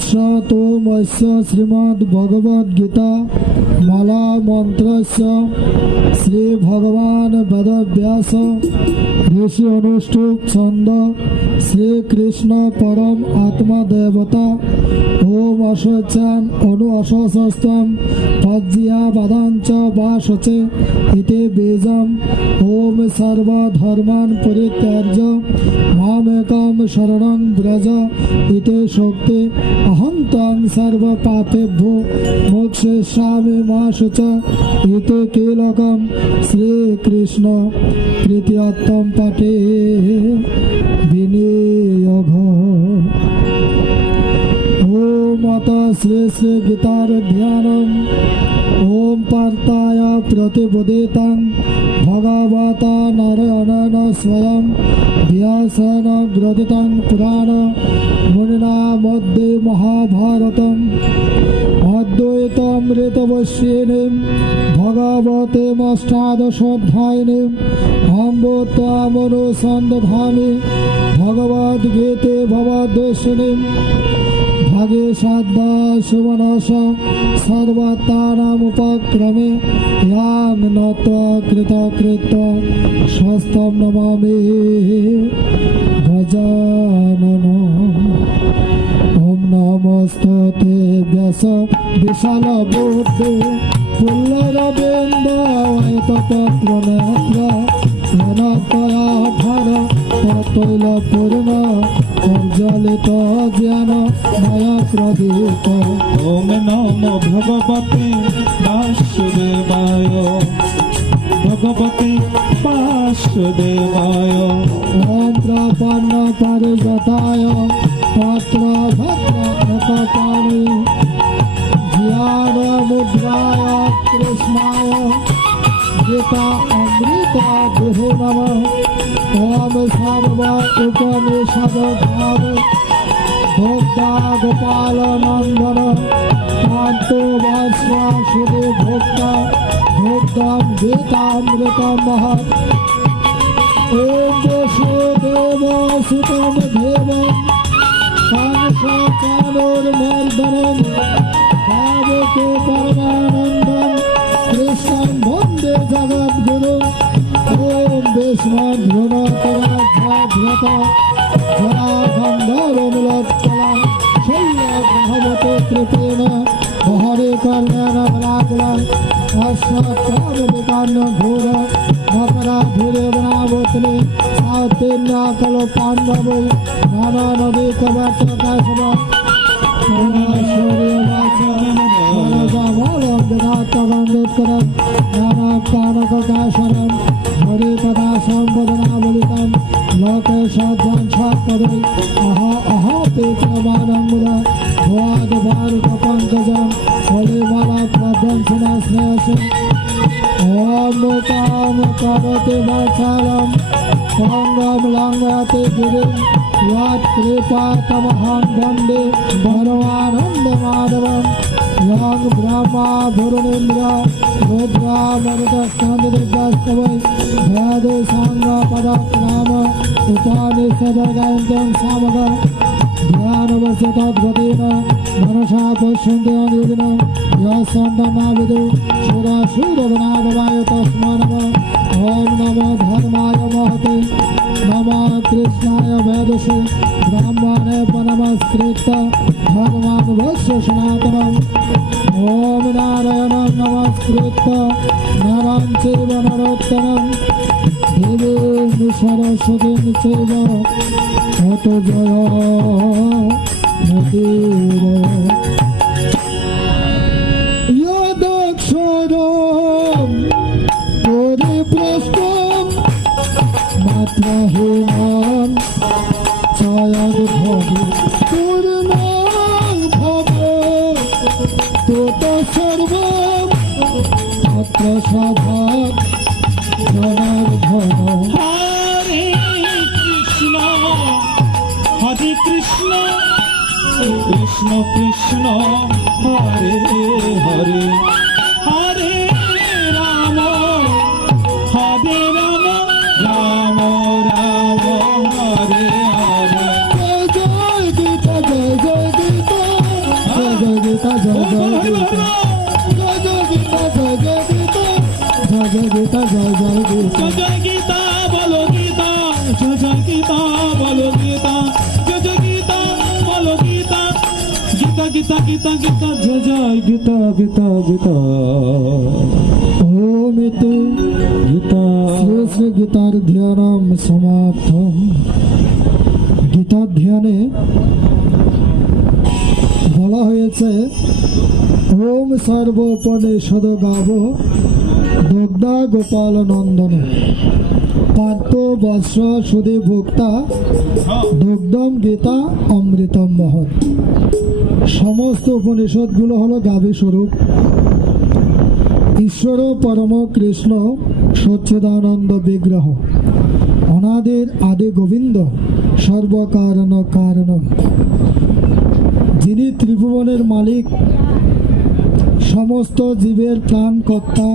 तत्सतोमस्य श्रीमद्भगवद्गीता माला मंत्रस्य श्री भगवान वेदव्यास ऋषि अनुष्ठुप छंद श्री कृष्ण परम आत्मा देवता ओम अशोचान अनु अशोस्तम पज्जिया बादांच वाशचे इति बीजम ओम सर्वधर्मान् परित्यज्य मामेकं शरणं व्रज इति शक्ति अहं तं सर्वपापेभ्यो मोक्षयिष्यामि मा शुच इति कीलकं श्रीकृष्ण प्रीत्यर्थं पठे विनियोग ओम अत श्री श्री गीतार ध्यानम् ओम पार्थाय प्रतिबोधितं भगवता नारायणेन स्वयं व्यासेन ग्रथितं पुराण मुनिना मध्ये महाभारतम् अद्वैतामृतवर्षिणीं भगवतीमष्टादशोऽध्यायिनीम् अम्ब त्वामनुसन्दधामि भगवद्गीते भवद्वेषिणीम् भागे श्रद्धा सुमनस सर्वतानामुपक्रमे यां नत्वा कृतकृत्य स्वस्तं नमामि गजाननम् ओम नमोस्तुते व्यास विशालबुद्धे पुल्लरविन्दायतपत्रनेत्र येन त्वया भर तत्तैलपूर्ण उज्ज्वलित ज्ञान मया प्रदीप ओम नमो भगवते वासुदेवाय भगवते वासुदेवाय ओम प्रपन्न परिजताय पत्र भद्रपाणि ज्ञान मुद्राय कृष्णाय गीता अमृत देहे नमः ओम सर्व उपनिषद भाव भोक्ता गोपाल नंदन कांतो वासुदेव भोक्ता भोक्तम गीतामृतम महत् ओम वसुदेव सुतम देवम कंसचाणूरमर्दनम भावको परमानंदम कृष्णं वन्दे जगद्गुरु ओम विष्णुर्भुवनाध्याभ्यत जराखण्डोरुमिलोत्पलं शय्याभवते कृपेण हरे कर्णेन बलाकुलं अश्वत्थाववितान्न घोर मकरा धीरे बनावोत्ले सातेन्या कलो पाण्डवै नाना नदी कवचकाशव नानाकानकाशरं हरे कदा संवदनावलितं लोके सज्जनपदे अह ते प्रमाणं मुदा भवाद भारतपङ्कजं हरिमाला प्रदंशना श्रेयसे ओम मुकाम करोति वाचालं पङ्गं लङ्घयति गिरिं यत् कृपातमहं वन्दे परमानन्दमाधवं यं ब्रह्मा गुरुनिन्द्र रुद्रामरुतस्कन्धदिग्गस्तवै वेदसाङ्गपदनाम उपनिषदगायन्तं सामग ज्ञानवशतद्गतेन मनसा पश्यन्ति अनिर्दिनं यस्सन्तमाविदु सुरासुरगणागवाय तस्मै नमः ओम नमो धर्माय महते नमः कृष्णाय वेदसे ब्राह्मणे नमस्कृत्य धर्मानुवस्य सनातनम् ओम नारायणं नमस्कृत्य नरं चैव नरोत्तमं देवीं सरस्वतीं चैव ततो जयमुदीरये यदक्षरं परिप्रष्टं मात्रहीनं च यद्भवति पूर्णं भवेत् तत्सर्वं तत्र स्वभावं जनार्दनम् हरे कृष्ण कृष्ण कृष्ण हरे हरे हरे राम राम राम हरे हरे जय जय गीता जय जय गीता গীতা জয় জয় গীতা বলো গীতা গীতা গীতা গীতা গীতা জয় জয় গীতা গীতা গীতা ওম ইতি গীতা শ্রী শ্রী গীতার ধ্যানম সমাপ্তম। গীতার ধ্যানে বলা হয়েছে ওম সর্বোপনিষদ গাব দুগ্ধা গোপাল নন্দন পার্থ বৎস সুধী ভোক্তা দুগ্ধম গীতা অমৃতম মহৎ। সমস্ত উপনিষদগুলো হলো গাভী স্বরূপ। ঈশ্বর পরম কৃষ্ণ সচ্চিদানন্দ বিগ্রহ অনাদির আদি গোবিন্দ সর্বকারণ কারণম, যিনি ত্রিভুবনের মালিক, সমস্ত জীবের প্রাণকর্তা,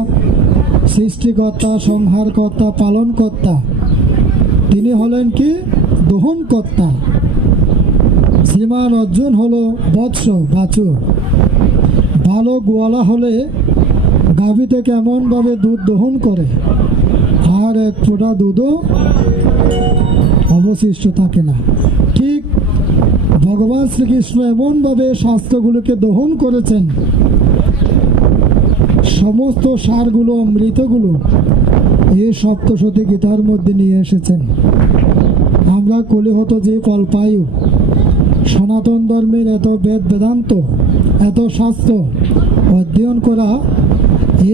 সৃষ্টিকর্তা, সংহারকর্তা, পালনকর্তা। তিনি হলেন কি দহনকর্তা। শ্রীমান অর্জুন হলো বৎস বাছুর। ভালো গোয়ালা হলে গাভী থেকে এমনভাবে দুধ দহন করে আর এক ফোঁটা দুধও অবশিষ্ট থাকে না। ঠিক ভগবান শ্রীকৃষ্ণ এমনভাবে শাস্ত্রগুলোকে দহন করেছেন, সমস্ত সারগুলো অমৃতগুলো এই সপ্তশতী গীতার মধ্যে নিয়ে এসেছেন। আমরা কলিহত যে কল্পায়ু, সনাতন ধর্মের এত বেদ বেদান্ত, এত শাস্ত্র অধ্যয়ন করা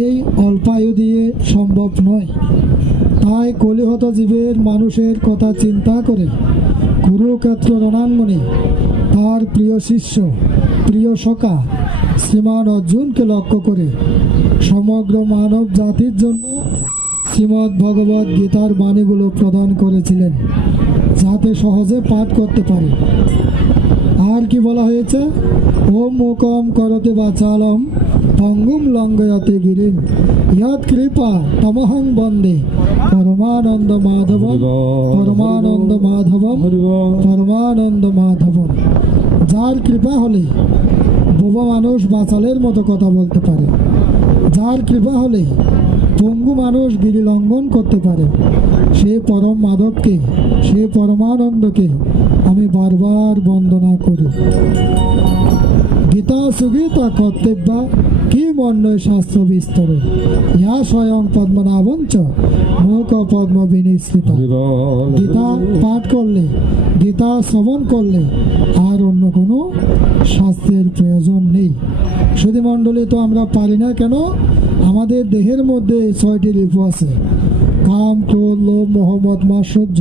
এই অল্পায়ু দিয়ে সম্ভব নয়। তাই কলিহত জীবের মানুষের কথা চিন্তা করে কুরুক্ষেত্র রণাঙ্গনে তার প্রিয় শিষ্য, প্রিয় সখা শ্রীমান অর্জুনকে লক্ষ্য করে সমগ্র মানব জাতির জন্য শ্রীমদ্ ভগবদ্ গীতার বাণীগুলো প্রদান করেছিলেন, যাতে সহজে পাঠ করতে পারে। আর কি বলা হয়েছে? ওম মুকম করতে বাচালম পঙ্গুম লঙ্ঘয়তে গিরিম ইয়ৎ কৃপা তমহং বন্দে পরমানন্দ মাধবম পরমানন্দ মাধবম পরমানন্দ মাধবম। যার কৃপা হলে বোবা মানুষ বাচালের মতো কথা বলতে পারে, যার কৃপা হলে পঙ্গু মানুষ গিরি লঙ্ঘন করতে পারে, সে পরম মাধবকে, সে পরমানন্দকে আমি বারবার বন্দনা করি। গীতা সুগীতা কর্তব্যা কি মন্যয় শাস্ত্র বিস্তরে ইহা স্বয়ং পদ্মনাভঞ্চ মুখ পদ্ম বিনিশ্রিত। গীতা পাঠ করলে, গীতা শ্রবণ করলে আর অন্য কোনো শাস্ত্রের প্রয়োজন নেই। শুধু মণ্ডলী তো আমরা পারি না কেন? আমাদের দেহের মধ্যে 6টি রিপু আছে, কাম, ক্রোধ, লোভ, মোহ, মদ, মাৎসর্য।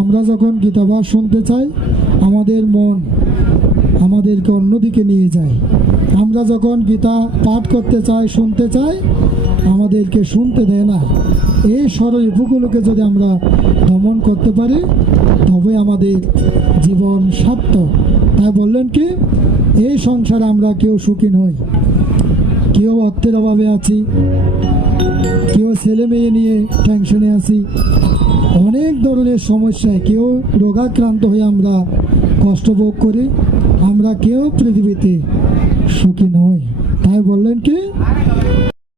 আমরা যখন গীতাভাস শুনতে চাই, আমাদের মন আমাদেরকে অন্যদিকে নিয়ে যায়। আমরা যখন গীতা পাঠ করতে চাই, শুনতে চাই, আমাদেরকে শুনতে দেয় না। এই ষড়রিপুগুলোকে যদি আমরা দমন করতে পারি, তবে আমাদের জীবন সার্থক। তাই বললেন কি, এই সংসারে আমরা কেউ সুখী নই। কেউ অর্থের অভাবে আছি, কেউ ছেলে মেয়ে নিয়ে টেনশনে আছি, অনেক ধরনের সমস্যায়, কেউ রোগাক্রান্ত হয়ে আমরা কষ্ট ভোগ করি। আমরা কেউ পৃথিবীতে সুখী নই। তাই বললেন কি